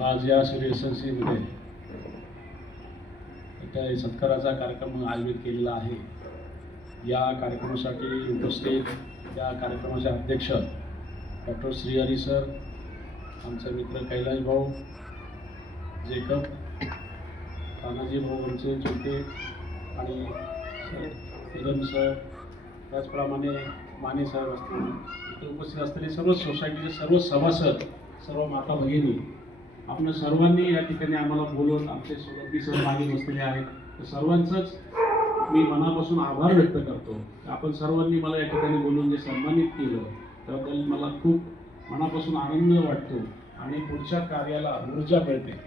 आज या सूर्यसंस्थेमध्ये त्या सत्काराचा कार्यक्रम आयोजित केलेला आहे। या कार्यक्रमासाठी उपस्थित या कार्यक्रमाचे अध्यक्ष डॉक्टर श्रीहरी सर, आमचे मित्र कैलाश भाऊ, जेकब, तानाजी भाऊ आमचे चोटे आणि सिरम सर, त्याचप्रमाणे माने साहेब असतील, इथे उपस्थित असलेले सर्व सोसायटीचे सर्व सभासद, सर्व माता भगिनी, आपण सर्वांनी या ठिकाणी आम्हाला बोलवून आमचे सोबती सहभागी बसलेले आहेत, तर सर्वांचंच मी मनापासून आभार व्यक्त करतो। आपण सर्वांनी मला या ठिकाणी बोलून जे सन्मानित केलं त्याबद्दल मला खूप मनापासून आनंद वाटतो आणि पुढच्या कार्याला ऊर्जा मिळते।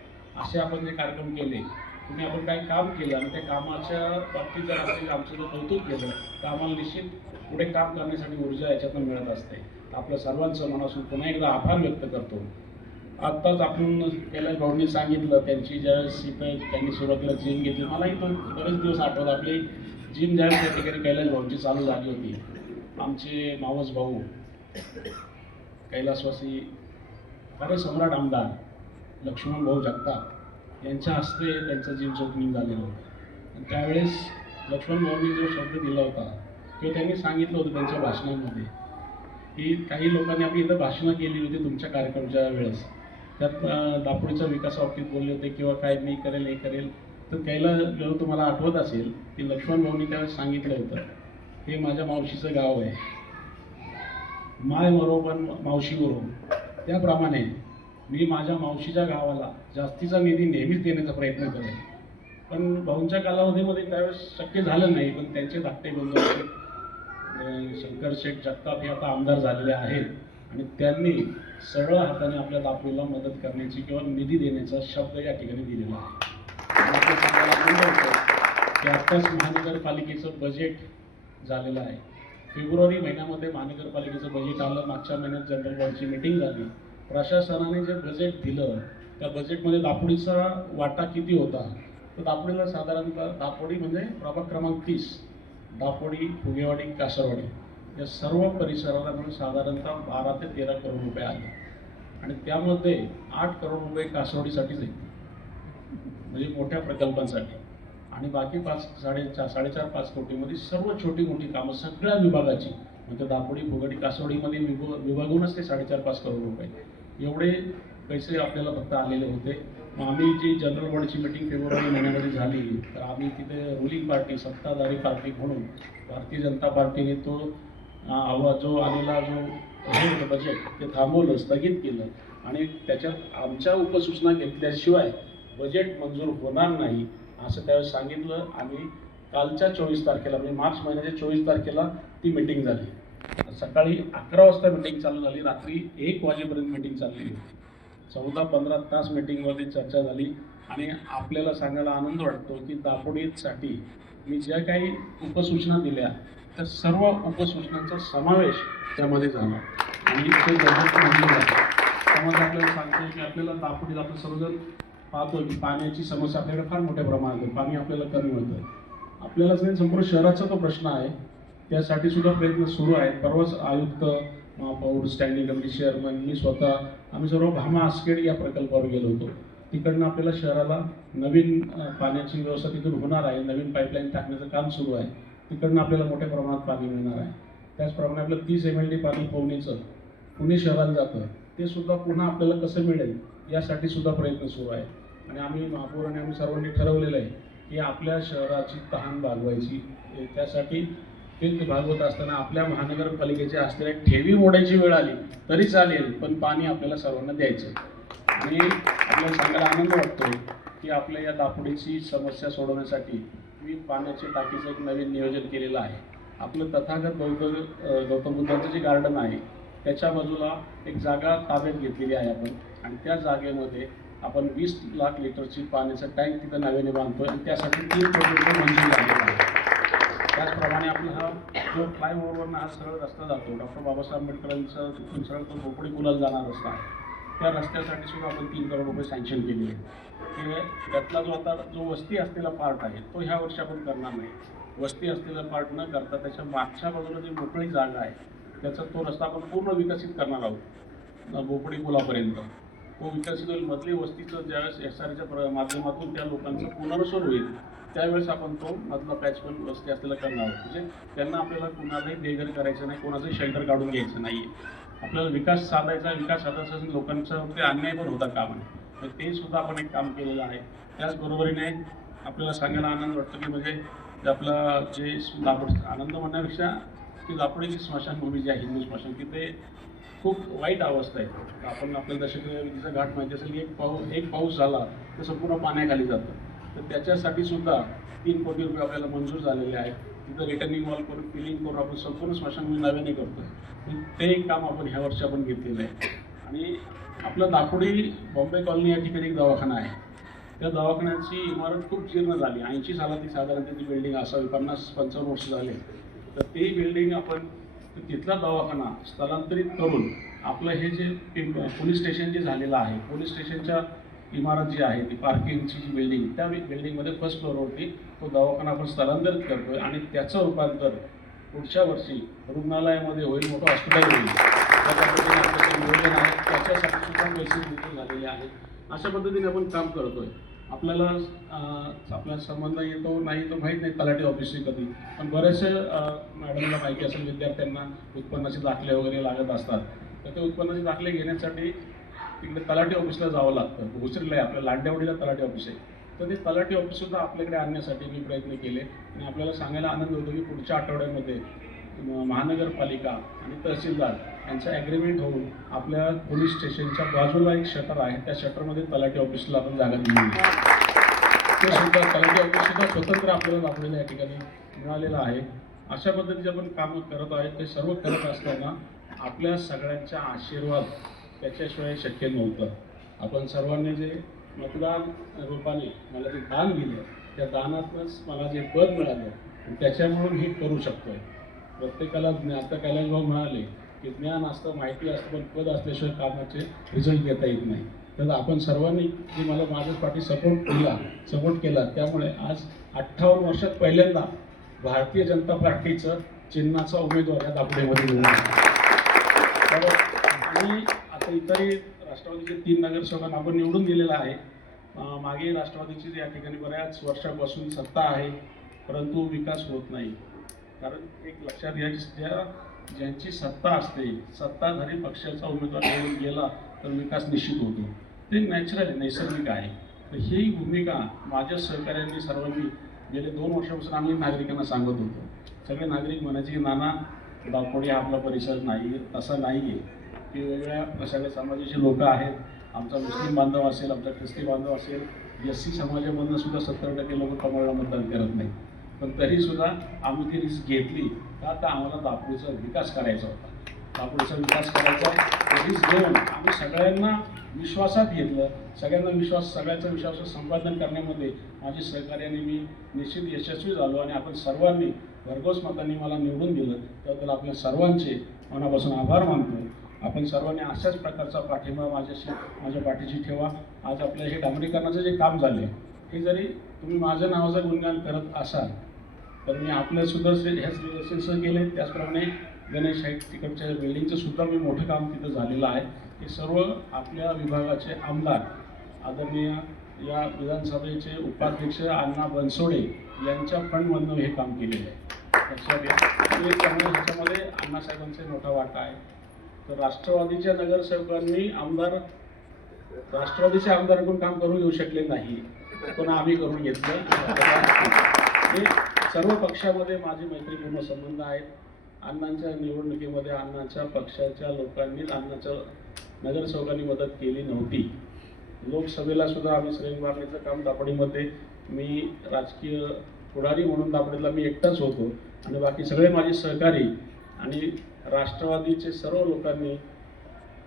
असे आपण जे कार्यक्रम केले, तुम्ही आपण काही काम केलं आणि त्या कामाच्या बाबतीत जर असेल आमचं जर कौतुक केलं तर आम्हाला निश्चित पुढे काम करण्यासाठी ऊर्जा याच्यातून मिळत असते। आपल्या सर्वांचं मनापासून पुन्हा एकदा आभार व्यक्त करतो। आत्ताच आपण कैलाश भाऊंनी सांगितलं त्यांची ज्यावेळेस त्यांनी सुरुवातीला जिम घेतली, मलाही तो बरेच दिवस आठवत। आपली जिम ज्यावेळेस त्या ठिकाणी कैलाश भाऊंची चालू झाली होती, आमचे मावस भाऊ कैलासवासी खरे सम्राट आमदार लक्ष्मण भाऊ जगताप यांच्या हस्ते त्यांचं जिमचं ओपनिंग झालेलं होतं। आणि त्यावेळेस लक्ष्मण भाऊंनी जो शब्द दिला होता तो त्यांनी सांगितलं होतं त्यांच्या भाषणामध्ये की काही लोकांनी आपली इथं भाषणं केली होती तुमच्या कार्यक्रमाच्या वेळेस, त्यात दापोलीच्या विकासाबाबतीत बोलले होते किंवा काय मी करेल हे करेल, तर त्याला जेव्हा तुम्हाला आठवत असेल की लक्ष्मण भाऊंनी त्यावेळेस सांगितलं होतं हे माझ्या मावशीचं गाव आहे, माय मरो पण मावशी मरो, त्याप्रमाणे मी माझ्या मावशीच्या गावाला जास्तीचा निधी नेहमीच देण्याचा प्रयत्न करेन। पण भाऊंच्या कालावधीमध्ये त्यावेळेस शक्य झालं नाही, पण त्यांचे धाकटे बंधू शंकर शेठ जगताप हे आता आमदार झालेले आहेत आणि त्यांनी सरळ हाताने आपल्या दापोलीला मदत करण्याची किंवा निधी देण्याचा शब्द या ठिकाणी दिलेला आहे। आपल्या सांगायला आनंद होतो की आत्ताच महानगरपालिकेचं बजेट झालेलं आहे। फेब्रुवारी महिन्यामध्ये महानगरपालिकेचं बजेट आलं, मागच्या महिन्यात जनरल बॉडीची मीटिंग झाली, प्रशासनाने जे बजेट दिलं त्या बजेटमध्ये दापोलीचा वाटा किती होता, तर दापोलीला साधारणतः दापोली म्हणजे प्रभाग क्रमांक 30, दापोडी, फुगेवाडी, कासरवाडी या सर्व परिसराला मिळून साधारणतः 12 ते 13 करोड रुपये आले आणि त्यामध्ये 8 करोड रुपये कासरवाडीसाठीच आहेत, म्हणजे मोठ्या प्रकल्पांसाठी, आणि बाकी 4.5 कोटीमध्ये सर्व छोटी मोठी कामं सगळ्या विभागाची, म्हणजे दापोडी, फुगडी, कासरवाडीमध्ये विभागूनच ते 4.5 करोड रुपये एवढे पैसे आपल्याला फक्त आलेले होते। मग आम्ही जी जनरल बॉडीची मीटिंग फेब्रुवारी महिन्यामध्ये झाली तर आम्ही तिथे रुलिंग पार्टी, सत्ताधारी पार्टी म्हणून भारतीय जनता पार्टीने तो जो आलेला जो हे होतं बजेट ते थांबवलं, स्थगित केलं आणि त्याच्यात आमच्या उपसूचना घेतल्याशिवाय बजेट मंजूर होणार नाही असं त्यावेळेस सांगितलं। आणि कालच्या 24 तारखेला म्हणजे मार्च महिन्याच्या 24 तारखेला ती मीटिंग झाली। सकाळी 11 वाजता मीटिंग चालू झाली, रात्री 1 वाजेपर्यंत मीटिंग चालली होती। 14-15 तास मीटिंगवरती चर्चा झाली आणि आपल्याला सांगायला आनंद वाटतो की दापोलीसाठी मी ज्या काही उपसूचना दिल्या त्या सर्व उपसूचनांचा समावेश त्यामध्ये झाला आणि ते बजेट मंजूर झालं। त्यामध्ये आपल्याला सांगतो की आपल्याला दापोलीत आपण सर्वजण पाहतो की पाण्याची समस्या आपल्याकडे फार मोठ्या प्रमाणात आहे, पाणी आपल्याला कमी मिळतं, आपल्यालाच नाही संपूर्ण शहराचा तो प्रश्न आहे, त्यासाठी सुद्धा प्रयत्न सुरू आहेत। परवाच आयुक्त, महापौर, स्टँडिंग कमिटी चेअरमन, मी स्वतः आम्ही सर्व भामा आसखेड या प्रकल्पावर गेलो होतो। तिकडनं आपल्याला शहराला नवीन पाण्याची व्यवस्था तिथून होणार आहे, नवीन पाईपलाईन टाकण्याचं काम सुरू आहे, तिकडनं आपल्याला मोठ्या प्रमाणात पाणी मिळणार आहे। त्याचप्रमाणे आपलं 30 MLD पाणी पवनीचं पुणे शहराला जातं, ते सुद्धा पुन्हा आपल्याला कसं मिळेल यासाठी सुद्धा प्रयत्न सुरू आहे। आणि आम्ही महापौर आणि आम्ही सर्वांनी ठरवलेलं आहे की आपल्या शहराची तहान भागवायची, त्यासाठी ते भागवत असताना आपल्या महानगरपालिकेच्या असलेल्या ठेवी मोडायची वेळ आली तरी चालेल, पण पाणी आपल्याला सर्वांना द्यायचं। आणि आपल्याला सांगायला आनंद वाटतो की आपल्या या दापोलीची समस्या सोडवण्यासाठी मी पाण्याच्या टाकीचं एक नवीन नियोजन केलेलं आहे। आपलं तथागत गौतम बुद्धांचं जे गार्डन आहे त्याच्या बाजूला एक जागा ताब्यात घेतलेली आहे आपण, आणि त्या जागेमध्ये आपण 20 लाख लिटरची पाण्याचा टँक तिथं नव्याने बांधतोय आणि त्यासाठी 3 कोटी रुपये मंजूर झालेला आहे। त्याचप्रमाणे आपला हा जो फ्लायओव्हरवरनं हा सरळ रस्ता जातो, डॉक्टर बाबासाहेब आंबेडकरांचा तिथून सरळ तो भोपळी पुलाला जाणारा रस्ता आहे, त्या रस्त्यासाठी सुद्धा आपण 3 करोड रुपये सँक्शन केले आहे। त्यातला जो आता जो वस्ती असलेला पार्ट आहे तो ह्या वर्षी आपण करणार नाही, वस्ती असलेला पार्ट न करता त्याच्या मागच्या बाजूला जी मोकळी जागा आहे त्याचा तो रस्ता आपण पूर्ण विकसित करणार आहोत भोपळी पुलापर्यंत। तो विकसित होईल, मधली वस्तीचं ज्यावेळेस SRच्या माध्यमातून त्या लोकांचं पुनर्वसन होईल त्यावेळेस आपण तो मधला पॅच पण वस्ती असलेला करणार आहोत. म्हणजे त्यांना आपल्याला कुणालाही बेघर करायचं नाही, कोणाचंही शेल्टर काढून घ्यायचं नाही आहे. आपल्याला विकास साधायचा, विकास साधायचा असेल लोकांच्यावरती अन्याय पण होता कामा नये, तर ते सुद्धा आपण एक काम केलेलं आहे. त्याचबरोबरीने आपल्याला सांगायला आनंद वाटतो की म्हणजे आपला जे आनंद म्हणण्यापेक्षा की दापोडीची स्मशानभूमी जी आहे हिंदू स्मशान, की ते खूप वाईट अवस्था आहे. आपण आपल्याला दशकविधीचा घाट माहिती असेल की एक पाऊस झाला तर संपूर्ण पाण्याखाली जातं. तर त्याच्यासाठी सुद्धा 3 कोटी रुपये आपल्याला मंजूर झालेले आहेत. तिथं रिटर्निंग वॉल करून फिलिंग करून आपण संपूर्ण स्मशानभूमी नव्याने करतोय. ते एक काम आपण ह्या वर्षी आपण घेतलेलं आहे. आणि आपलं दापोडी बॉम्बे कॉलनी या ठिकाणी एक दवाखाना आहे. त्या दवाखान्याची इमारत खूप जीर्ण झाली. 80 सालात साधारणतः ती बिल्डिंग असावी, 50-55 वर्ष झाले. तर ती बिल्डिंग आपण तिथला दवाखाना स्थलांतरित करून आपलं हे जे पोलीस स्टेशन जे झालेलं आहे, पोलीस स्टेशनच्या इमारत जी आहे ती पार्किंगची जी बिल्डिंग, त्या बिल्डिंगमध्ये फर्स्ट फ्लोअरवरती तो दवाखाना आपण स्थलांतरित करतोय आणि त्याचं रूपांतर पुढच्या वर्षी रुग्णालयामध्ये होईल, मोठं हॉस्पिटल होईल. त्या पद्धतीने आपल्याचं नियोजन आहे, त्याच्यासाठी सुद्धा पैसे मंजूर झालेले आहेत. अशा पद्धतीने आपण काम करतोय. आपला संबंध येतो नाही तो माहीत नाही तलाठी ऑफिसशी कधी, पण बरेचसे मॅडमला माहिती असेल विद्यार्थ्यांना उत्पन्नाचे दाखले वगैरे लागत असतात. तर ते उत्पन्नाचे दाखले घेण्यासाठी तिकडे तलाठी ऑफिसला जावं लागतं. भोसरीला आहे आपल्या लांडेवाडीला तलाठी ऑफिस आहे. तर ते तलाठी ऑफिससुद्धा आपल्याकडे आणण्यासाठी मी प्रयत्न केले आणि आपल्याला सांगायला आनंद होतो की पुढच्या आठवड्यामध्ये महानगरपालिका आणि तहसीलदार यांचं ॲग्रीमेंट होऊन आपल्या पोलीस स्टेशनच्या बाजूला एक शटर आहे, त्या शटरमध्ये तलाठी ऑफिसला आपण जागा दिली. ते सुद्धा तलाठी ऑफिससुद्धा स्वतंत्र आपल्याला दाखवलेलं या ठिकाणी मिळालेलं आहे. अशा पद्धतीचे आपण कामं करत आहे. ते सर्व करत असताना आपल्या सगळ्यांचा आशीर्वाद त्याच्याशिवाय शक्य नव्हतं. आपण सर्वांनी जे मतदान रूपाने मला जे दान दिलं, त्या दानातूनच मला जे पद मिळालं त्याच्यामुळे मी करू शकतो आहे. प्रत्येकाला आता कैलासभाऊ म्हणाले की ज्ञान असतं, माहिती असतं, पण पद असल्याशिवाय कामाचे रिझल्ट घेता येत नाही. तर आपण सर्वांनी जे मला माझ्या पाठी सपोर्ट केला त्यामुळे आज 58 वर्षात पहिल्यांदा भारतीय जनता पार्टीचं चिन्हाचा उमेदवार या दापोलीमध्ये निवडून आला. आणि आता इतरही राष्ट्रवादीचे 3 नगरसेवकांना आपण निवडून दिलेलं आहे. मागे राष्ट्रवादीची या ठिकाणी बऱ्याच वर्षापासून सत्ता आहे, परंतु विकास होत नाही. कारण एक लक्षात घ्या, ज्यांची सत्ता असते, सत्ताधारी पक्षाचा उमेदवार निवडून गेला तर विकास निश्चित होतो. ते नॅचरल आहे, नैसर्गिक आहे. तर ही भूमिका माझ्या सहकाऱ्यांनी सर्वांनी गेले 2 वर्षापासून आम्ही नागरिकांना सांगत होतो. सगळे नागरिक म्हणायचे की नाना दापोडी हा आपला परिसर नाही, तसा नाही आहे की वेगवेगळ्या सगळ्या समाजाचे लोक आहेत. आमचा मुस्लिम बांधव असेल, आमचा ख्रिस्ती बांधव असेल, SC समाजामधून सुद्धा 70% लोक कमळला मतदान करत नाही. पण तरीसुद्धा आम्ही ती रिस्क घेतली का तर आम्हाला दापोडीचा विकास करायचा होता. दापोडीचा विकास करायचा आहे. रिस्क घेऊन आम्ही सगळ्यांना विश्वासात घेतलं. सगळ्यांचा विश्वास संपादन करण्यामध्ये माझी सहकार्याने मी निश्चित यशस्वी झालो आणि आपण सर्वांनी भरघोस मतांनी मला निवडून दिलं. त्याबद्दल आपल्या सर्वांचे मनापासून आभार मानतो. आपण सर्वांनी अशाच प्रकारचा पाठिंबा माझ्या पाठीशी ठेवा. आज आपल्या हे डांबरीकरणाचं जे काम झाले हे जरी तुम्ही माझं नावाचं गुणगान करत असाल तर मी आपल्यासुद्धा ह्याच रिलेशनसह केले. त्याचप्रमाणे गणेश हाईट तिकडच्या बिल्डिंगचं सुद्धा मी मोठं काम तिथं झालेलं आहे. हे सर्व आपल्या विभागाचे आमदार आदरणीय या विधानसभेचे उपाध्यक्ष अण्णा बनसोडे यांच्या फंडमधून हे काम केलेलं आहे. लक्षात घ्या. त्यामुळे ह्याच्यामध्ये अण्णासाहेबांचा मोठा वाटा आहे. तर राष्ट्रवादीच्या नगरसेवकांनी राष्ट्रवादीचे आमदाराकडून काम करून घेऊ शकले नाही, पण आम्ही करून घेतलं. हे सर्व पक्षामध्ये माझे मैत्रीपूर्ण संबंध आहेत. अण्णांच्या निवडणुकीमध्ये अण्णांच्या पक्षाच्या लोकांनीच अण्णाच्या नगरसेवकांनी मदत केली नव्हती. लोकसभेला सुद्धा आम्ही श्रेणी मारण्याचं काम दापोडीमध्ये मी राजकीय पुढारी म्हणून दापोडीला मी एकटाच होतो आणि बाकी सगळे माझे सहकारी आणि राष्ट्रवादीचे सर्व लोकांनी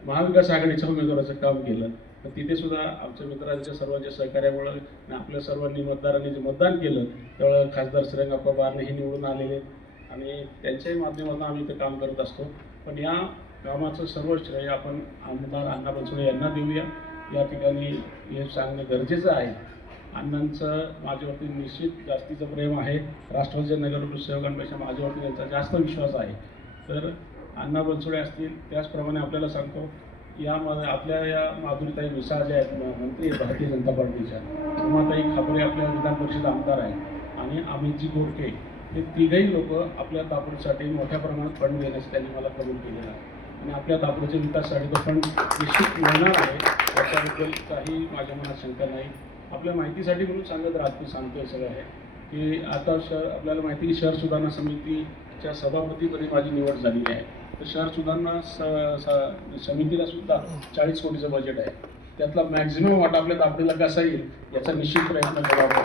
महाविकास आघाडीच्या उमेदवाराचं काम केलं. तर तिथे सुद्धा आमच्या मित्रांच्या सर्वांच्या सहकार्यामुळे आणि आपल्या सर्वांनी मतदारांनी जे मतदान केलं त्यावेळेला खासदार श्रीरंगाप्पा बारणे हे निवडून आलेले आणि त्यांच्याही माध्यमातून आम्ही ते काम करत असतो. पण या कामाचं सर्व श्रेय आपण आमदार अण्णा बनसोडे यांना देऊया. या ठिकाणी हे सांगणं गरजेचं आहे. अण्णांचं माझ्यावरती निश्चित जास्तीचं प्रेम आहे. राष्ट्रवादीच्या नगरसेवकांपेक्षा माझ्यावरती त्यांचा जास्त विश्वास आहे. तर अण्णा बनसोडे असतील त्याचप्रमाणे आपल्याला सांगतो यामध्ये आपल्या या माधुरीताई मिसाळ ज्या आहेत मंत्री आहेत भारतीय जनता पार्टीच्या, उमाताई खापरे आपल्या विधान परिषद आमदार आहेत आणि अमितजी गोरखे, हे तिघही लोक आपल्या दापोलीसाठी मोठ्या प्रमाणात फंड देण्यास त्यांनी मला कबूल केलेला आहे आणि आपल्या दापोलीच्या विकासासाठी तो फंड निश्चित मिळणार आहे, याच्याबद्दल काही माझ्या मनात शंका नाही. आपल्या माहितीसाठी म्हणून सांगत राहतो, सांगतोय सगळं आहे की आता आपल्याला माहिती की शहर सुधारणा समितीच्या सभापतीपदी माझी निवड झालेली आहे. तर शहर सुधारणा समितीला सुद्धा 40 कोटीचं बजेट आहे. त्यातला मॅक्झिमम वाटा आपल्या दापोलीला कसा येईल याचा निश्चित प्रयत्न करावा.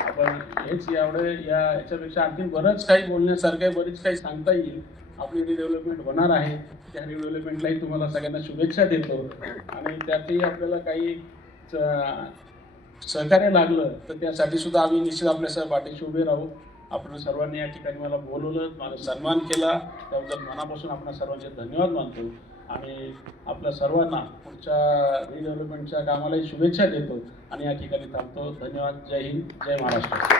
आपण हेच याच्यापेक्षा आणखी बरंच काही बोलण्यासारखं आहे, बरीच काही सांगता येईल. आपली रिडेव्हलपमेंट होणार आहे, त्या रिडेव्हलपमेंटलाही तुम्हाला सगळ्यांना शुभेच्छा देतो आणि त्यातही आपल्याला काही सहकार्य लागलं तर त्यासाठी सुद्धा आम्ही निश्चित आपल्या पाठीशी उभे राहू. आपण सर्वांनी या ठिकाणी मला बोलवलं, माझा सन्मान केला, त्याबद्दल मनापासून आपल्या सर्वांचे धन्यवाद मानतो आणि आपल्या सर्वांना पुढच्या रिडेव्हलपमेंटच्या कामालाही शुभेच्छा देतो आणि या ठिकाणी थांबतो. धन्यवाद. जय हिंद, जय महाराष्ट्र.